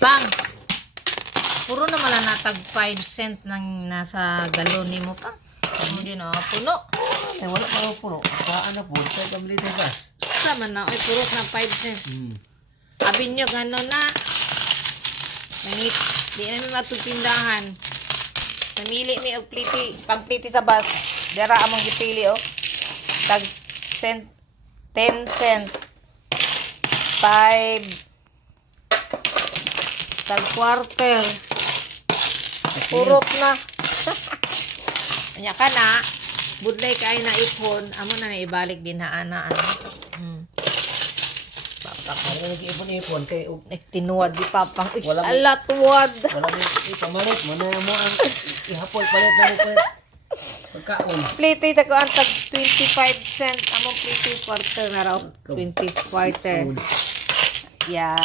Pang, puro naman na natag 5 cent nang nasa galon ni mo pa. Hindi na puno. Ay, wala pa ako puno. Saan na po? Sa gamlit na gas. Sama na, ay puro na 5 cent. Abin nyo, gano'n na. Nangit, di namin matutinddahan. Namili mi og pliti, pagpliti sa bus. Dara among gipili oh. Tag cent, 10 cent. 5 tag quarter. Purot na. Anya ka na, budlay kay na ipon, amo na ibalik din ha ana ano. Ano nang ipon-ipon kay Tinuwad di papang. Walang- Ala tuwad. wala may ipamalit. Muna mo ang ihapol palit na palit. Pagkaon. Pliti ta ko ang tag 25 cent. Among pliti quarter na raw. 20 quarter. Yeah.